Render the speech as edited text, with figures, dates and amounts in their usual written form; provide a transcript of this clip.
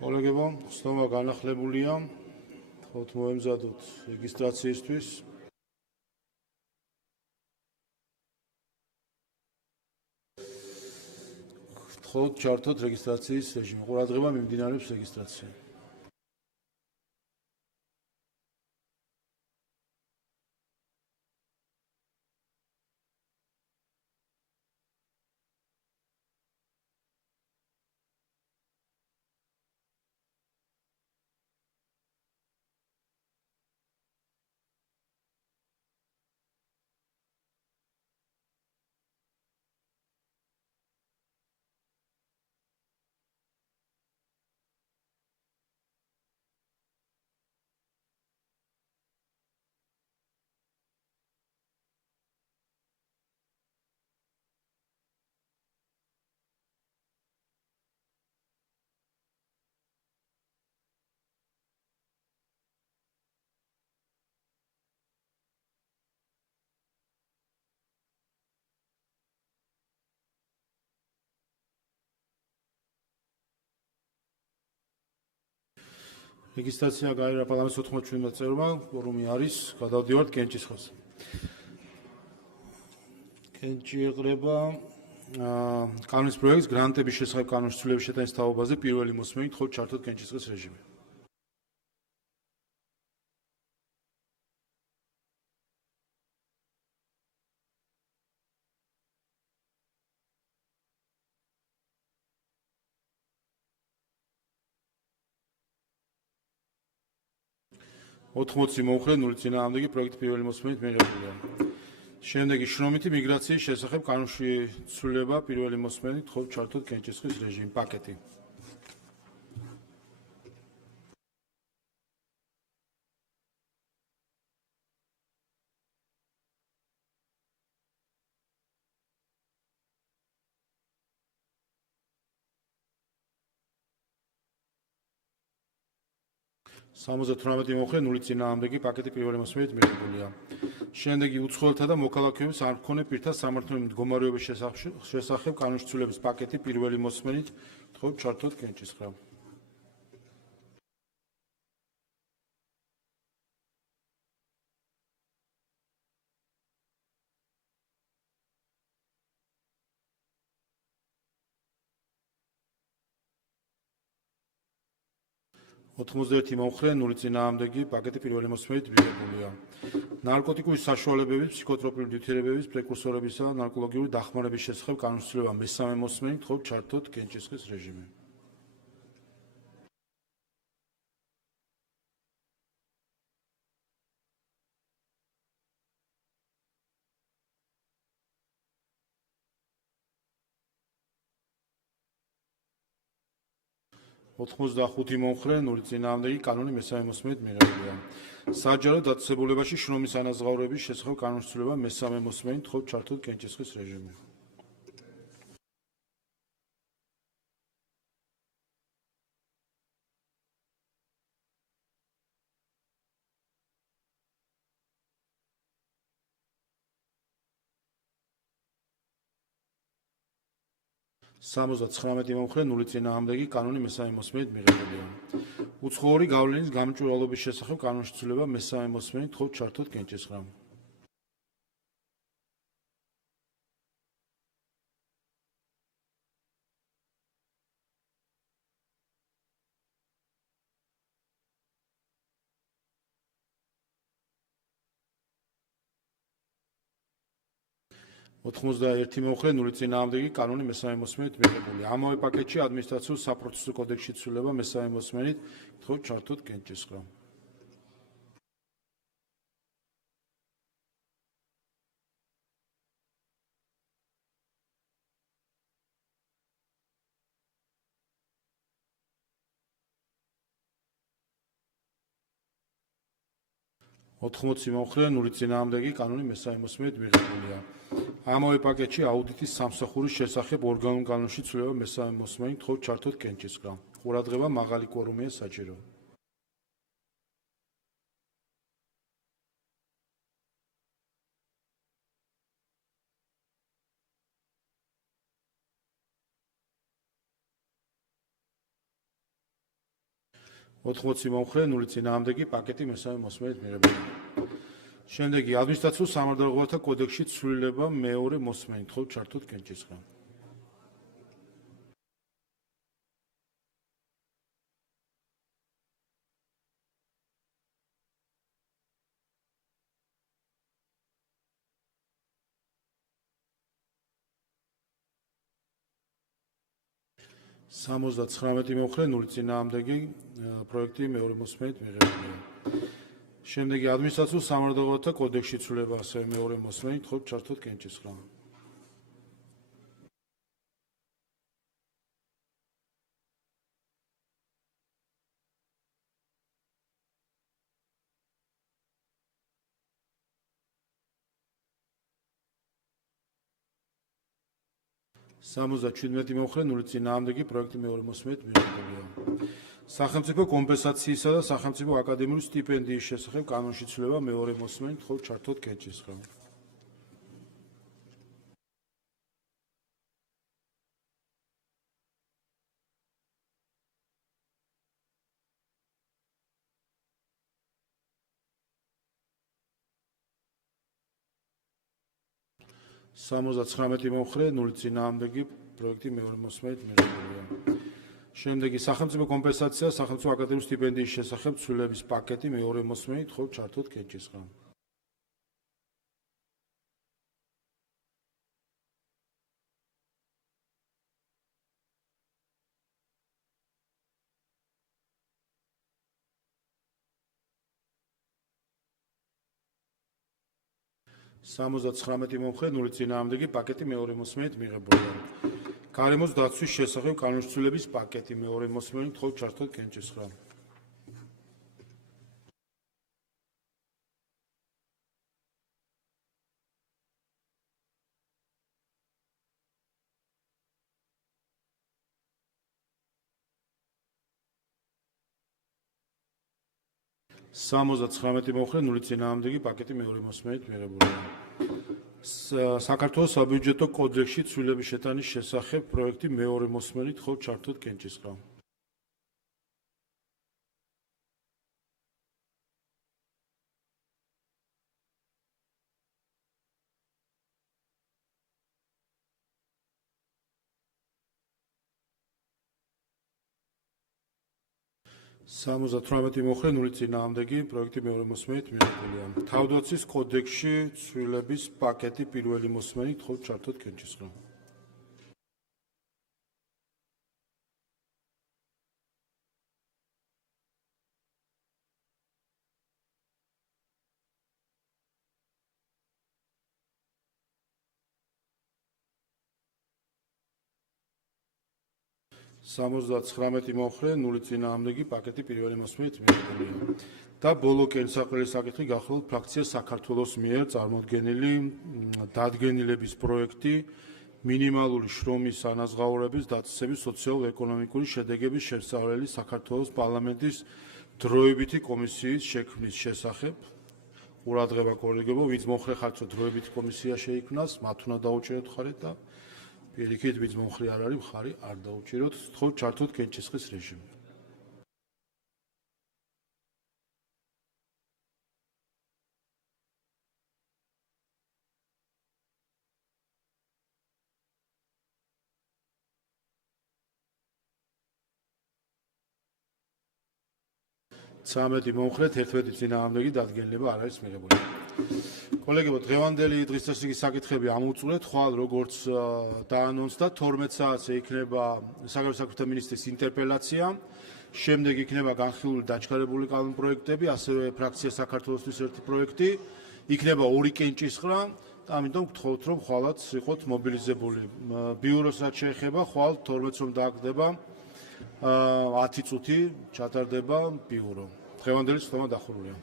კოლეგებო, ხსნობა განახლებულია. ხოთ მოემზადოთ რეგისტრაციისთვის. ხოთ ჩართოთ რეგისტრაციის რეჟიმი. ყურადღება მიმდინარეობს რეგისტრაცია. რეგისტრაცია გაირა პარლამენტის 97 წევრმა, კვორუმი არის, გადავდივართ კენჭისყრას. კენჭი ეყრება კანონის პროექტს გრანტების შესახებ კანონის ცვლილების შეტანის თაობაზე პირველი მოსმენით ხოთ ჩართოთ კენჭისყრის რეჟიმი. ოთხმოცი მომხრე, 0 წინააღმდეგი პროექტი პირველი მოსმენით მიღებულია. შემდეგი შრომითი მიგრაციის შესახებ კანონში ცვლილება პირველი მოსმენით ხოთ ჩართოთ კენჭისყრის რეჟიმი პაკეტი. სამოცდათვრამეტი მომხრე, 0 წინააღმდეგი პაკეტი პირველი მოსმენით მიღებულია. შემდეგი უცხოელთა და მოქალაქეების არ მქონე პირთა სამართლიანი მდგომარეობის შესახებ კანონში ცვლილების პაკეტი პირველი მოსმენით ხოთ ჩართოთ კენჭისყრა. ოთხმოცდაერთი მომხრე, 0 წინააღმდეგი პაკეტი პირველი მოსმენით მიღებულია. ნარკოტიკული საშუალებების, ფსიქოტროპიული ნივთიერებების, პრეკურსორებისა და ნარკოლოგიური დახმარების შესახებ კანონში ცვლილება მესამე მოსმენით ხოთ ჩართოთ კენჭისყრის რეჟიმი. ოთხმოცდახუთი მომხრე, 0 წინააღმდეგი კანონი მესამე მოსმენით მიღებულია. საჯარო დაწესებულებაში შრომის ანაზღაურების შესახებ კანონში ცვლილება მესამე მოსმენით ხოთ ჩართოთ კენჭისყრის რეჟიმი. სამოცდაცხრამეტი მომხრე, 0 წინააღმდეგი კანონი მესამე მოსმენით მიღებულია. უცხოური გავლენის გამჭვირვალობის შესახებ კანონში ცვლილება მესამე მოსმენით ხოთ ჩართოთ კენჭისყრა. ოთხმოცდაერთი მომხრე, 0 წინააღმდეგი კანონი მესამე მოსმენით მიღებულია. ამავე პაკეტში ადმინისტრაციულ საპროცესო კოდექსში ცვლილება მესამე მოსმენით ხოთ ჩართოთ კენჭისყრა. ოთხმოცი მომხრე, 0 წინააღმდეგი კანონი მესამე მოსმენით მიღებულია. ამავე პაკეტში აუდიტის სამსახურის შესახებ ორგანულ კანონში ცვლილება მესამე მოსმენით ხოთ ჩართოთ კენჭისყრა. ყურადღება მაღალი კვორუმია საჭირო. 80 მომხრე, 0 წინააღმდეგი, პაკეტი მესამე მოსმენით მიღებულია. შემდეგი ადმინისტრაციულ სამართალდაღოთა კოდექსში ცვლილება მეორე მოსმენით, ხო ჩართოთ კენჭისყრა. სამოცდაცხრამეტი მომხრე, 0 წინააღმდეგი, პროექტი მეორე მოსმენით მიღებულია. შემდეგი ადმინისტრაციულ სამართალდაღოთა კოდექსში ცვლილება ასევე მეორე მოსმენით, ხო ჩართოთ კენჭისყრა. სამოცდაჩვიდმეტი მომხრე, 0 წინააღმდეგი, პროექტი მეორე მოსმენით მიღებულია. სახელმწიფო კომპენსაციისა და სახელმწიფო აკადემიური სტიპენდიის შესახებ კანონში ცვლილება მეორე მოსმენით, ხო ჩართოთ კენჭისყრა. სამოცდაცხრამეტი მომხრე, 0 წინააღმდეგი, პროექტი მეორე მოსმენით მიღებულია. შემდეგი სახელმწიფო კომპენსაცია სახელმწიფო აკადემიური სტიპენდიის შესახებ ცვლილების პაკეტი მეორე მოსმენით, ხო ჩართოთ კენჭისყრა. სამოცდაცხრამეტი მომხრე, 0 წინააღმდეგი, პაკეტი მეორე მოსმენით მიღებულია. გარემოს დაცვის შესახებ კანონში ცვლილების პაკეტი მეორე მოსმენით, ხო ჩართოთ კენჭისყრა. სამოცდაცხრამეტი მომხრე, 0 წინააღმდეგი, პაკეტი მეორე მოსმენით მიღებულია. საქართველოს საბიუჯეტო კოდექსში ცვლილების შეტანის შესახებ პროექტი მეორე მოსმენით, ხო ჩართოთ კენჭისყრა. სამოცდათვრამეტი მომხრე, 0 წინააღმდეგი, პროექტი მეორე მოსმენით მიღებულია. თავდაცვის კოდექსში ცვლილების პაკეტი პირველი მოსმენით, ხო ჩართოთ კენჭისყრა. სამოცდაცხრამეტი მომხრე, 0 წინააღმდეგი, პაკეტი პირველი მოსმენით მიღებულია. და ბოლო კენსაყრელი საკითხი გახლავთ ფრაქცია საქართველოს მიერ წარმოდგენილი დადგენილების პროექტი მინიმალური შრომის ანაზღაურების დაწესების სოციალურ-ეკონომიკური შედეგების შესწავლილი საქართველოს პარლამენტის დროებითი კომისიის შექმნის შესახებ. ყურადღება კოლეგებო, ვინც მომხრე ხართ, დროებითი კომისია შეიქმნას, მათ უნდა დაუჭიროთ ხარით და პირიქით, ვინც მომხრე არ არის, მხარი არ დაუჭიროთ, ხო ჩართოთ კენჭისყრის რეჟიმი. ცამეტი მომხრე, 11 წინააღმდეგი დადგენილება არ არის მიღებული. კოლეგებო, დღევანდელი დღის წესრიგის საკითხები ამოვწურეთ, ხვალ როგორც დაანონსდა 12 საათზე იქნება საგარეო საქმეთა მინისტრის ინტერპელაცია, შემდეგ იქნება განხილული დაჩქარებული კანონპროექტები, ასევე ფრაქცია საქართველოსთვის ერთი პროექტი, იქნება ორი კენჭისყრა და ამიტომ გთხოვთ, რომ ხვალაც იყოთ მობილიზებული. ბიუროს რაც შეეხება, ხვალ 12-ს რომ დააგდება 10 წუთი ჩატარდება ბიურო. დღევანდელი სხდომა დახურულია.